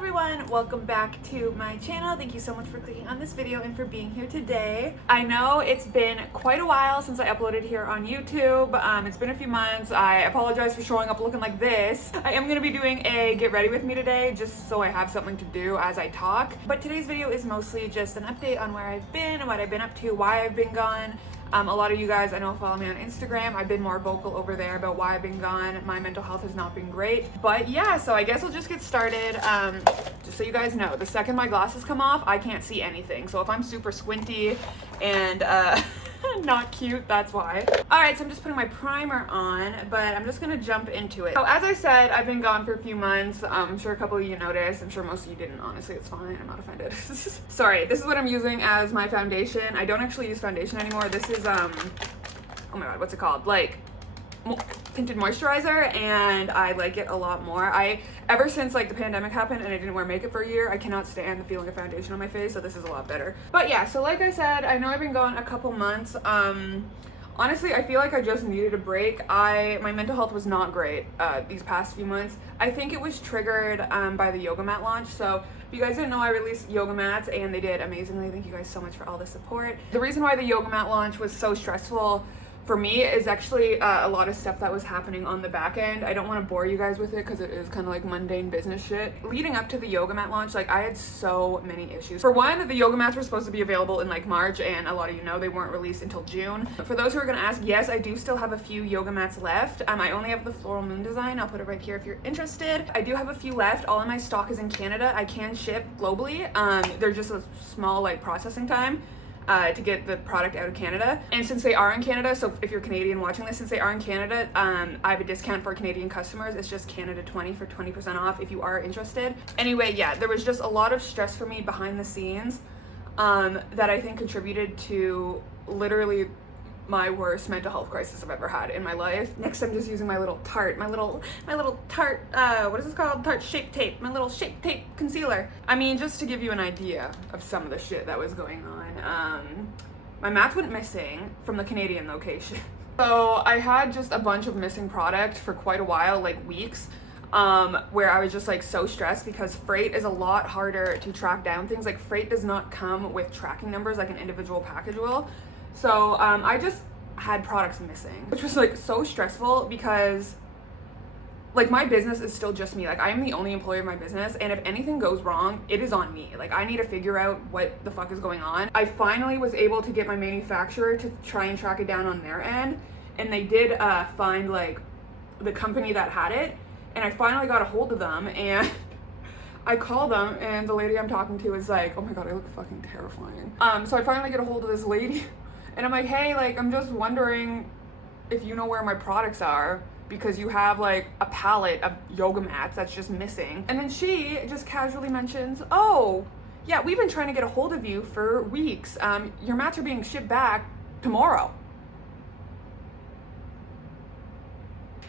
everyone, welcome back to my channel. Thank you so much for clicking on this video and for being here today. I know it's been quite a while since I uploaded here on YouTube. It's been a few months. I apologize for showing up looking like this. I am going to be doing a get ready with me today just so I have something to do as I talk. But today's video is mostly just an update on where I've been and what I've been up to, why I've been gone. A lot of you guys I know follow me on Instagram. I've been more vocal over there about why I've been gone. My mental health has not been great. But yeah, so I guess we'll just get started. Just so you guys know, the second my glasses come off, I can't see anything. So if I'm super squinty and not cute, that's why. Alright, so I'm just putting my primer on, but I'm just gonna jump into it. So as I said, I've been gone for a few months. I'm sure a couple of you noticed. I'm sure most of you didn't. Honestly, it's fine. I'm not offended. Sorry, this is what I'm using as my foundation. I don't actually use foundation anymore. This is, oh my god, what's it called? Like, tinted moisturizer, and I like it a lot more. Ever since like the pandemic happened and I didn't wear makeup for a year, I cannot stand the feeling of foundation on my face, so this is a lot better. But yeah, so like I said, I know I've been gone a couple months. Honestly, I feel like I just needed a break. My mental health was not great these past few months. I think it was triggered by the yoga mat launch. So if you guys didn't know, I released yoga mats and they did amazingly. Thank you guys so much for all the support. The reason why the yoga mat launch was so stressful for me is actually a lot of stuff that was happening on the back end. I don't want to bore you guys with it because it is kind of like mundane business shit. Leading up to the yoga mat launch, like I had so many issues. For one, the yoga mats were supposed to be available in like March, and a lot of you know they weren't released until June. For those who are gonna ask, yes, I do still have a few yoga mats left. I only have the floral moon design. I'll put it right here if you're interested. I do have a few left. All of my stock is in Canada. I can ship globally. They're just a small like processing time to get the product out of Canada. And since they are in Canada, so if you're Canadian watching this, since they are in Canada, I have a discount for Canadian customers. It's just Canada 20 for 20% off if you are interested. Anyway, yeah, there was just a lot of stress for me behind the scenes that I think contributed to literally my worst mental health crisis I've ever had in my life. Next, I'm just using my little Tarte, my little Tarte, what is this called? Tarte Shape Tape, my little Shape Tape concealer. I mean, just to give you an idea of some of the shit that was going on. My mats went missing from the Canadian location. So I had just a bunch of missing product for quite a while, like weeks, where I was just like so stressed because freight is a lot harder to track down things. Like freight does not come with tracking numbers like an individual package will. So I just had products missing, which was like so stressful because like my business is still just me. Like I am the only employee of my business, and if anything goes wrong, it is on me. Like I need to figure out what the fuck is going on. I finally was able to get my manufacturer to try and track it down on their end, and they did find like the company that had it, and I finally got a hold of them, and I called them, and the lady I'm talking to is like, oh my god, I look fucking terrifying. So I finally get a hold of this lady, and I'm like, hey, like, I'm just wondering if you know where my products are, because you have like a palette of yoga mats that's just missing. And then she just casually mentions, oh, yeah, we've been trying to get a hold of you for weeks. Your mats are being shipped back tomorrow.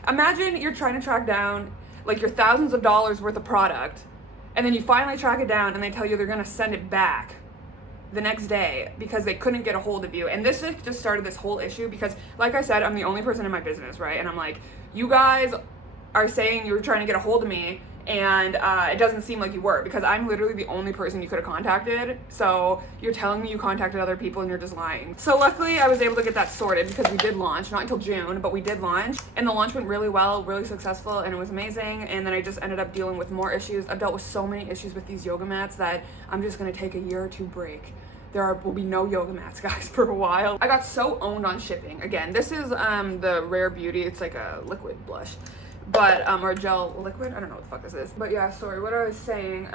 Imagine you're trying to track down like your thousands of dollars worth of product, and then you finally track it down and they tell you they're gonna send it back the next day because they couldn't get a hold of you. And this just started this whole issue because, like I said, I'm the only person in my business, right? And I'm like, you guys are saying you were trying to get a hold of me, and it doesn't seem like you were, because I'm literally the only person you could have contacted. So you're telling me you contacted other people and you're just lying. So luckily I was able to get that sorted because we did launch, not until June, but we did launch, and the launch went really well, really successful, and it was amazing. And then I just ended up dealing with more issues. I've dealt with so many issues with these yoga mats that I'm just gonna take a year or two break. There will be no yoga mats, guys, for a while. I got so owned on shipping. Again, this is the Rare Beauty. It's like a liquid blush, but or gel liquid. I don't know what the fuck this is. But yeah, sorry. What I was saying.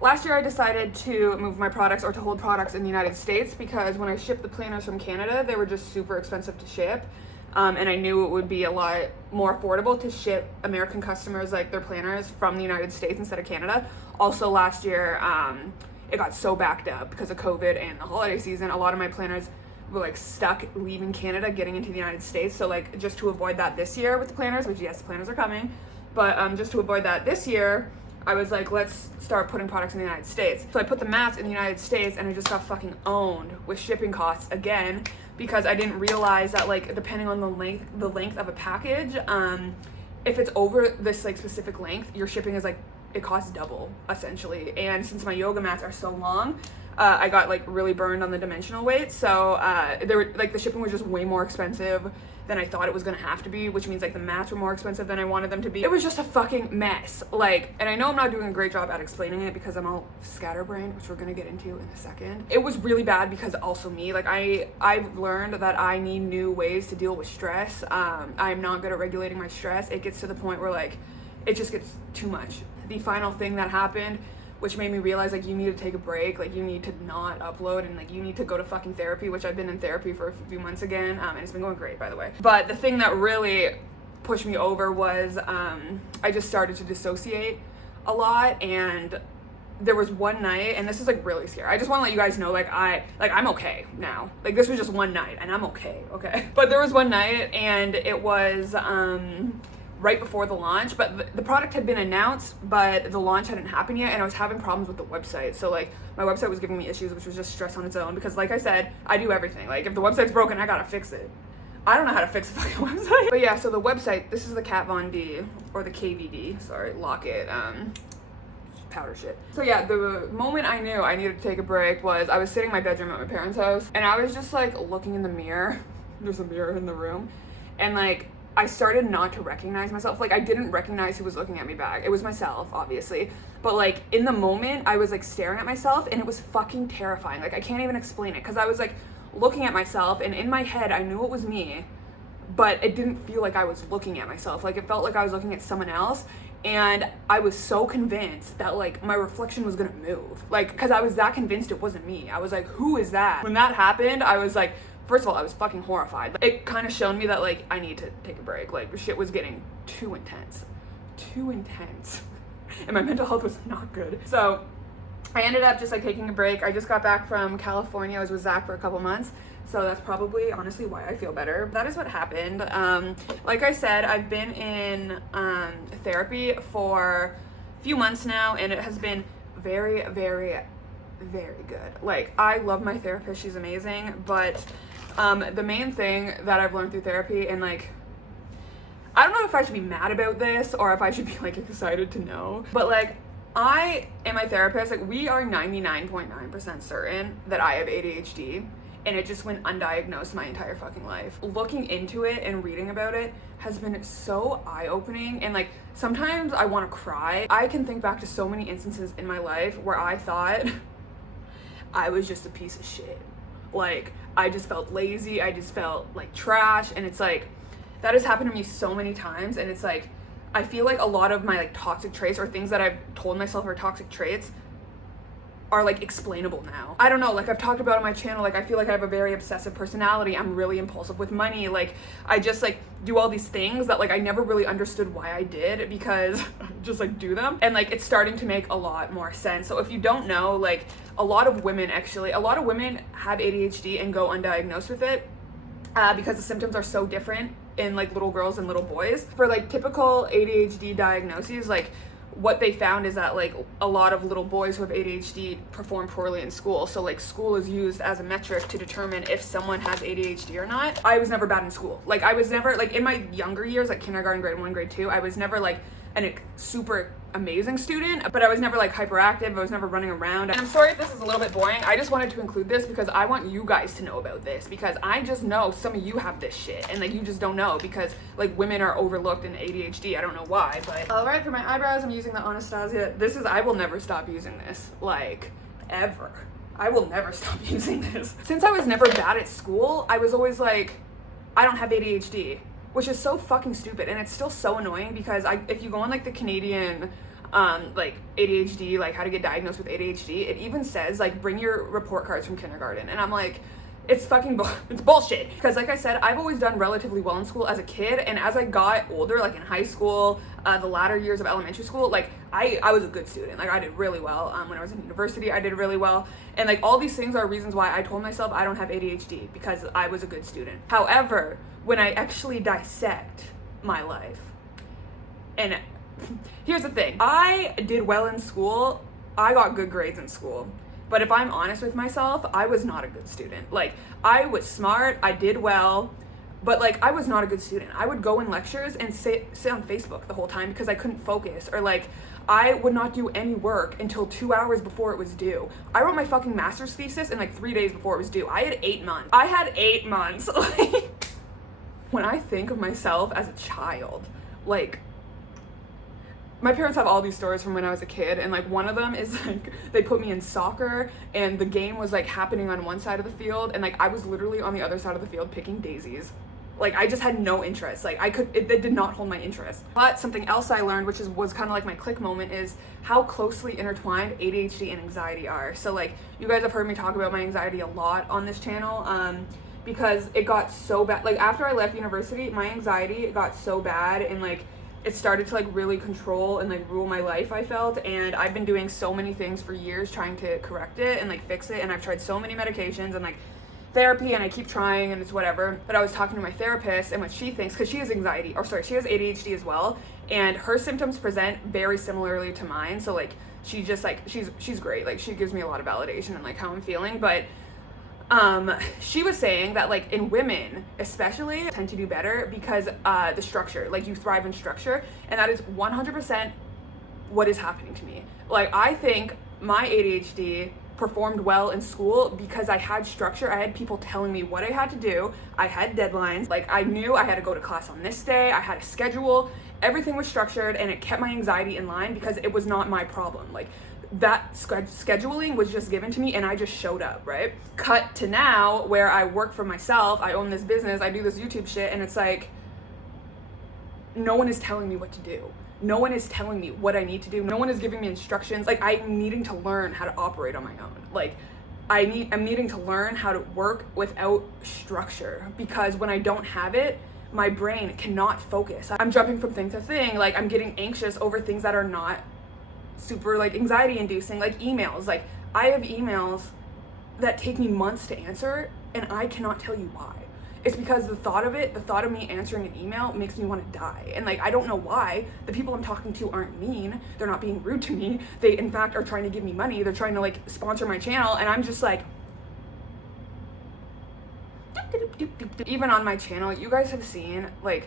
Last year I decided to move my products, or to hold products in the United States, because when I shipped the planners from Canada, they were just super expensive to ship. And I knew it would be a lot more affordable to ship American customers like their planners from the United States instead of Canada. Also last year, it got so backed up because of COVID and the holiday season. A lot of my planners were like stuck leaving Canada, getting into the United States. So like just to avoid that this year with the planners, which yes, the planners are coming, but just to avoid that this year, I was like, let's start putting products in the United States. So I put the mats in the United States, and I just got fucking owned with shipping costs again, because I didn't realize that like depending on the length of a package, if it's over this like specific length, your shipping is like it costs double essentially. And since my yoga mats are so long, I got like really burned on the dimensional weight, so there were like the shipping was just way more expensive than I thought it was gonna have to be, which means like the mats were more expensive than I wanted them to be. It was just a fucking mess. Like, and I know I'm not doing a great job at explaining it because I'm all scatterbrained, which we're gonna get into in a second. It was really bad because also me, like I've learned that I need new ways to deal with stress. I'm not good at regulating my stress. It gets to the point where like it just gets too much. The final thing that happened, which made me realize like you need to take a break, like you need to not upload, and like you need to go to fucking therapy, which I've been in therapy for a few months again, and it's been going great, by the way. But the thing that really pushed me over was I just started to dissociate a lot, and there was one night, and this is like really scary. I just want to let you guys know like I'm okay now. Like this was just one night and I'm okay. But there was one night and it was right before the launch, but the product had been announced, but the launch hadn't happened yet, and I was having problems with the website. So like my website was giving me issues, which was just stress on its own, because like I said, I do everything. Like if the website's broken, I gotta fix it. I don't know how to fix a fucking website. But yeah, so the website, this is the Kat Von D, or the KVD, sorry, Locket, powder shit. So yeah, the moment I knew I needed to take a break was I was sitting in my bedroom at my parents' house, and I was just like looking in the mirror. There's a mirror in the room, and like I started not to recognize myself. Like I didn't recognize who was looking at me back. It was myself, obviously. But like in the moment, I was like staring at myself, and it was fucking terrifying. Like I can't even explain it, because I was like looking at myself, and in my head, I knew it was me, but it didn't feel like I was looking at myself. Like it felt like I was looking at someone else, and I was so convinced that like my reflection was gonna move. Like, because I was that convinced it wasn't me. I was like, who is that? When that happened, I was like, first of all, I was fucking horrified. It kind of showed me that like I need to take a break. Like shit was getting too intense, and my mental health was not good. So I ended up just like taking a break. I just got back from California. I was with Zach for a couple months, so that's probably honestly why I feel better. That is what happened. Like I said, I've been in therapy for a few months now, and it has been very, very, very good. Like I love my therapist. She's amazing, but the main thing that I've learned through therapy, and like I don't know if I should be mad about this or if I should be like excited to know, but like I and my therapist, like we are 99.9% certain that I have ADHD, and it just went undiagnosed my entire fucking life. Looking into it and reading about it has been so eye-opening, and like sometimes I want to cry. I can think back to so many instances in my life where I thought I was just a piece of shit. Like I just felt lazy, I just felt like trash, and it's like that has happened to me so many times, and it's like I feel like a lot of my like toxic traits, or things that I've told myself are toxic traits, are like explainable now. I don't know, like I've talked about on my channel, like I feel like I have a very obsessive personality. I'm really impulsive with money. Like I just like do all these things that like I never really understood why I did, because I just like do them, and like it's starting to make a lot more sense. So if you don't know, like a lot of women have ADHD and go undiagnosed with it because the symptoms are so different in like little girls and little boys. For like typical ADHD diagnoses, like what they found is that like a lot of little boys who have ADHD perform poorly in school. So like school is used as a metric to determine if someone has ADHD or not. I was never bad in school. Like I was never like in my younger years, like kindergarten, grade 1, grade 2, I was never like a super amazing student, but I was never like hyperactive. I was never running around. And I'm sorry if this is a little bit boring. I just wanted to include this because I want you guys to know about this, because I just know some of you have this shit, and like you just don't know because like women are overlooked in ADHD. I don't know why, but all right, for my eyebrows, I'm using the Anastasia. I will never stop using this, like ever. I will never stop using this. Since I was never bad at school, I was always like, I don't have ADHD, which is so fucking stupid, and it's still so annoying because if you go on like the Canadian like ADHD, like how to get diagnosed with ADHD, it even says like bring your report cards from kindergarten, and I'm like, it's fucking it's bullshit. Because like I said, I've always done relatively well in school as a kid, and as I got older, like in high school, the latter years of elementary school, like I was a good student. Like I did really well. When I was in university, I did really well, and like all these things are reasons why I told myself I don't have ADHD, because I was a good student. However, when I actually dissect my life, and here's the thing, I did well in school, I got good grades in school, but if I'm honest with myself, I was not a good student. Like I was smart, I did well, but like I was not a good student. I would go in lectures and sit on Facebook the whole time because I couldn't focus, or like I would not do any work until 2 hours before it was due. I wrote my fucking master's thesis in like 3 days before it was due. I had 8 months. I had 8 months. Like, when I think of myself as a child, like, my parents have all these stories from when I was a kid, and like one of them is like they put me in soccer and the game was like happening on one side of the field and like I was literally on the other side of the field picking daisies. Like, I just had no interest. Like, it did not hold my interest. But something else I learned, which was kind of like my click moment, is how closely intertwined ADHD and anxiety are. So like, you guys have heard me talk about my anxiety a lot on this channel, because it got so bad. Like, after I left university, my anxiety got so bad and like it started to like really control and like rule my life, I felt. And I've been doing so many things for years trying to correct it and like fix it, and I've tried so many medications and like therapy, and I keep trying and it's whatever. But I was talking to my therapist, and what she thinks, because she has she has ADHD as well, and her symptoms present very similarly to mine. So like, she just like, she's great. Like, she gives me a lot of validation and like how I'm feeling. But she was saying that like in women especially tend to do better because the structure, like you thrive in structure, and that is 100% what is happening to me. Like, I think my ADHD performed well in school because I had structure. I had people telling me what I had to do. I had deadlines. Like, I knew I had to go to class on this day. I had a schedule. Everything was structured, and it kept my anxiety in line because it was not my problem. Like, that scheduling was just given to me, and I just showed up, right? Cut to now, where I work for myself. I own this business. I do this YouTube shit, and it's like, no one is telling me what to do. No one is telling me what I need to do. No one is giving me instructions. Like, I'm needing to learn how to operate on my own. Like, I'm needing to learn how to work without structure, because when I don't have it, my brain cannot focus. I'm jumping from thing to thing. Like, I'm getting anxious over things that are not super like anxiety inducing, like emails. Like, I have emails that take me months to answer, and I cannot tell you why. It's because the thought of me answering an email makes me want to die. And like, I don't know why. The people I'm talking to aren't mean. They're not being rude to me. They in fact are trying to give me money. They're trying to like sponsor my channel, and I'm just like, even on my channel, you guys have seen like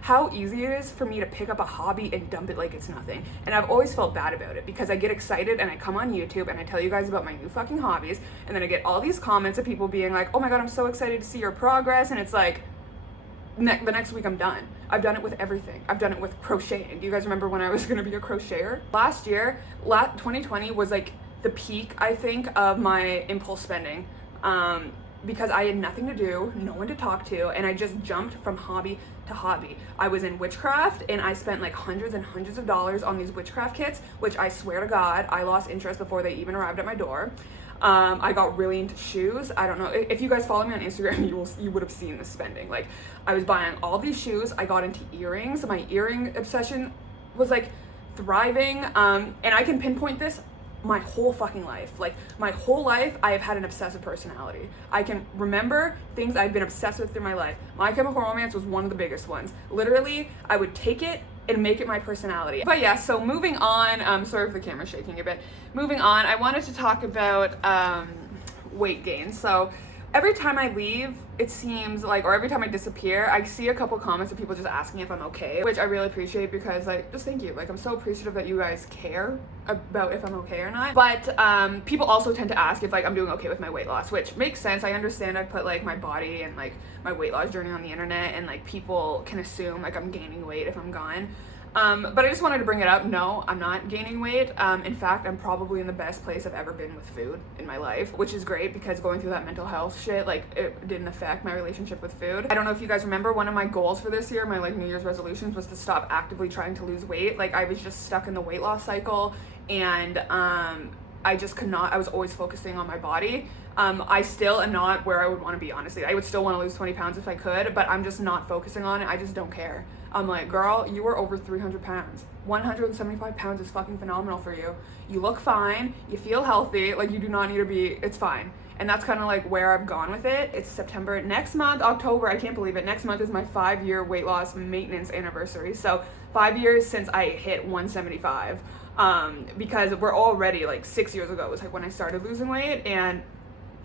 how easy it is for me to pick up a hobby and dump it like it's nothing. And I've always felt bad about it, because I get excited and I come on YouTube and I tell you guys about my new fucking hobbies, and then I get all these comments of people being like, oh my god, I'm so excited to see your progress, and it's like, the next week I'm done. I've done it with everything. I've done it with crocheting. Do you guys remember when I was gonna be a crocheter? Last year, 2020 was like the peak, I think, of my impulse spending. Because I had nothing to do, no one to talk to, and I just jumped from hobby to hobby. I was in witchcraft, and I spent like hundreds and hundreds of dollars on these witchcraft kits, which I swear to God, I lost interest before they even arrived at my door. I got really into shoes. I don't know, if you guys follow me on Instagram, you would have seen this spending. Like, I was buying all these shoes. I got into earrings. My earring obsession was like thriving, and I can pinpoint this my whole fucking life. Like, my whole life, I have had an obsessive personality. I can remember things I've been obsessed with through my life. My Chemical Romance was one of the biggest ones. Literally, I would take it and make it my personality. But yeah, so moving on, sorry if the camera's shaking a bit. Moving on, I wanted to talk about weight gain. So every time I leave, it seems like, or every time I disappear, I see a couple comments of people just asking if I'm okay, which I really appreciate, because like, just thank you. Like, I'm so appreciative that you guys care about if I'm okay or not. But people also tend to ask if like I'm doing okay with my weight loss, which makes sense. I understand I put like my body and like my weight loss journey on the internet, and like people can assume like I'm gaining weight if I'm gone. But I just wanted to bring it up. No, I'm not gaining weight. In fact, I'm probably in the best place I've ever been with food in my life, which is great, because going through that mental health shit, like, it didn't affect my relationship with food. I don't know if you guys remember, one of my goals for this year, my like New Year's resolutions, was to stop actively trying to lose weight. Like, I was just stuck in the weight loss cycle, and I just could not. I was always focusing on my body. I still am not where I would want to be, honestly. I would still want to lose 20 pounds if I could, but I'm just not focusing on it. I just don't care. I'm like, girl, you are over 300 pounds. 175 pounds is fucking phenomenal for you. You look fine. You feel healthy. Like, you do not need to be, it's fine. And that's kind of like where I've gone with it. It's September. Next month, October, I can't believe it. Next month is my 5-year weight loss maintenance anniversary. So 5 years since I hit 175. Because we're already like 6 years ago was like when I started losing weight, and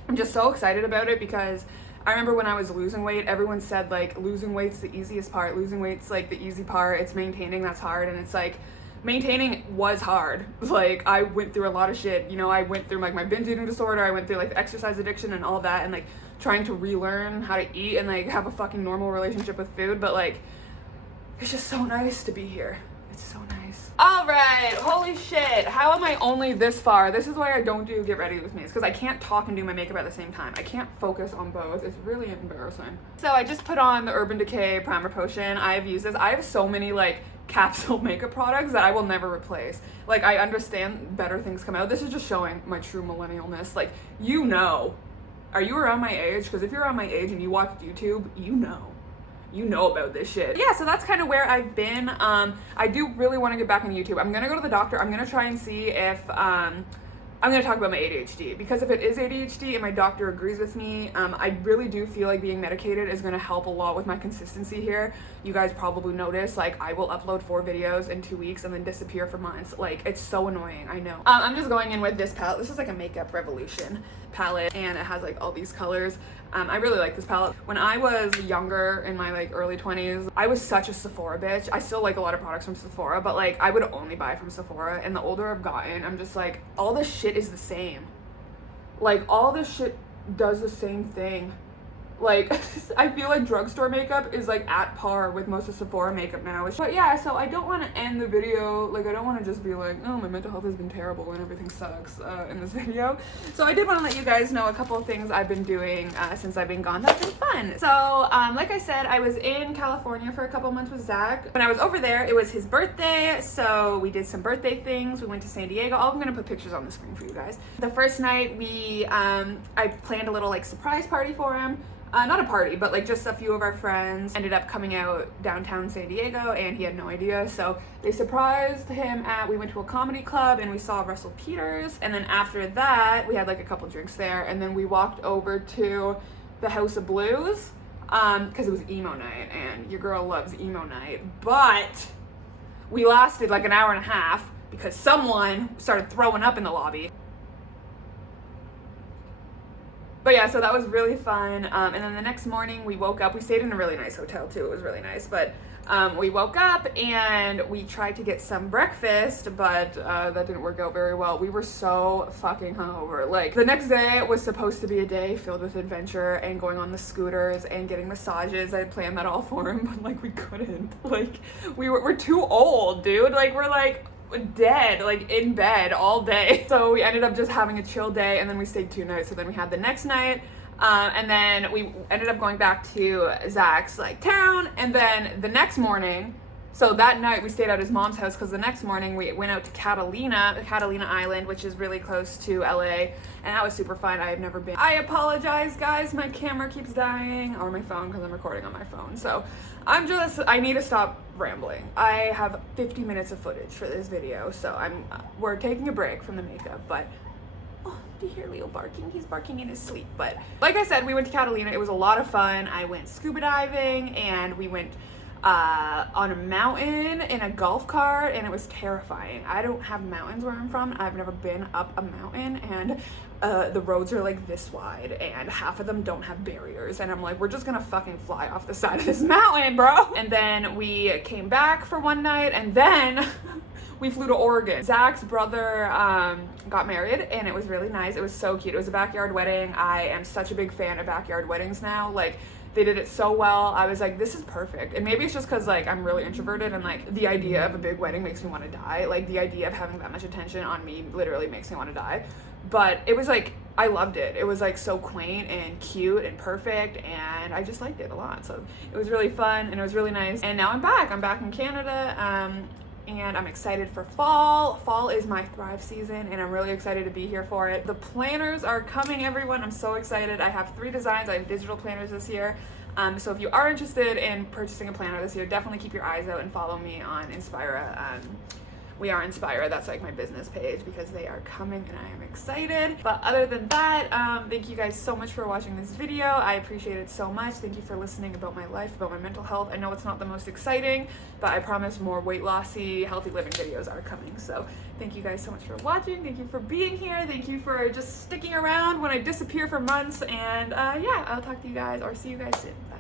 I'm just so excited about it, because I remember when I was losing weight, everyone said like losing weight's the easiest part, losing weight's like the easy part, it's maintaining that's hard. And it's like, maintaining was hard. Like I went through a lot of shit, you know. I went through like my binge eating disorder, I went through like the exercise addiction and all that, and like trying to relearn how to eat and like have a fucking normal relationship with food. But like, it's just so nice to be here. It's so nice. All right, holy shit, how am I only this far? This is why I don't do get ready with me. It's because I can't talk and do my makeup at the same time. I can't focus on both. It's really embarrassing. So I just put on the Urban Decay Primer Potion. I've used this. I have so many like capsule makeup products that I will never replace. Like, I understand better things come out. This is just showing my true millennialness. Like, you know, are you around my age? Because if you're around my age and you watch YouTube, you know about this shit. Yeah, so that's kind of where I've been. I do really want to get back on YouTube. I'm gonna go to the doctor. I'm gonna try and see if I'm gonna talk about my ADHD, because if it is ADHD and my doctor agrees with me, I really do feel like being medicated is gonna help a lot with my consistency here. You guys probably noticed, like, I will upload 4 videos in 2 weeks and then disappear for months. Like, it's so annoying, I know. I'm just going in with this palette. This is like a Makeup Revolution palette, and it has like all these colors. I really like this palette. When I was younger, in my like early 20s, I was such a Sephora bitch. I still like a lot of products from Sephora, but like I would only buy from Sephora. And the older I've gotten, I'm just like, all this shit is the same. Like, all this shit does the same thing. Like, I feel like drugstore makeup is like at par with most of Sephora makeup now. But yeah, so I don't want to end the video, like, I don't want to just be like, oh, my mental health has been terrible and everything sucks in this video. So I did want to let you guys know a couple of things I've been doing since I've been gone that's been fun. So like I said, I was in California for a couple months with Zach. When I was over there, it was his birthday, so we did some birthday things. We went to San Diego. I'm gonna put pictures on the screen for you guys. The first night we I planned a little like surprise party for him. Not a party, but like just a few of our friends ended up coming out downtown San Diego, and he had no idea. So they surprised him we went to a comedy club and we saw Russell Peters. And then after that, we had like a couple drinks there. And then we walked over to the House of Blues because it was emo night, and your girl loves emo night. But we lasted like an hour and a half because someone started throwing up in the lobby. But yeah, so that was really fun. And then the next morning we woke up. We stayed in a really nice hotel too. It was really nice. But we woke up and we tried to get some breakfast, but that didn't work out very well. We were so fucking hungover. Like, the next day was supposed to be a day filled with adventure and going on the scooters and getting massages. I had planned that all for him, but like we couldn't. Like, we're too old, dude. Like, we're like dead, like in bed all day. So we ended up just having a chill day, and then we stayed 2 nights. So then we had the next night, and then we ended up going back to Zach's like town. And then the next morning, so that night we stayed at his mom's house, because the next morning we went out to Catalina Island, which is really close to LA, and that was super fun. I have never been. I apologize, guys, my camera keeps dying, or my phone, because I'm recording on my phone. So I need to stop rambling. I have 50 minutes of footage for this video, so we're taking a break from the makeup. But oh, do you hear Leo barking? He's barking in his sleep. But like I said, we went to Catalina. It was a lot of fun. I went scuba diving, and we went on a mountain in a golf cart, and it was terrifying. I don't have mountains where I'm from. I've never been up a mountain, and the roads are like this wide, and half of them don't have barriers, and I'm like, we're just gonna fucking fly off the side of this mountain, bro. And then we came back for one night, and then we flew to Oregon. Zach's brother got married, and it was really nice. It was so cute. It was a backyard wedding. I am such a big fan of backyard weddings now. Like, they did it so well. I was like, this is perfect. And maybe it's just because like I'm really introverted, and like the idea of a big wedding makes me want to die. Like, the idea of having that much attention on me literally makes me want to die. But it was like, I loved it. It was like so quaint and cute and perfect, and I just liked it a lot. So it was really fun, and it was really nice. And now I'm back in Canada, and I'm excited for fall. Fall is my Thrive season, and I'm really excited to be here for it. The planners are coming, everyone. I'm so excited. I have 3 designs. I have digital planners this year. So if you are interested in purchasing a planner this year, definitely keep your eyes out and follow me on Inspira We Are Inspire. That's like my business page, because they are coming and I am excited. But other than that, thank you guys so much for watching this video. I appreciate it so much. Thank you for listening about my life, about my mental health. I know it's not the most exciting, but I promise more weight lossy, healthy living videos are coming. So thank you guys so much for watching. Thank you for being here. Thank you for just sticking around when I disappear for months. And yeah, I'll talk to you guys or see you guys soon. Bye.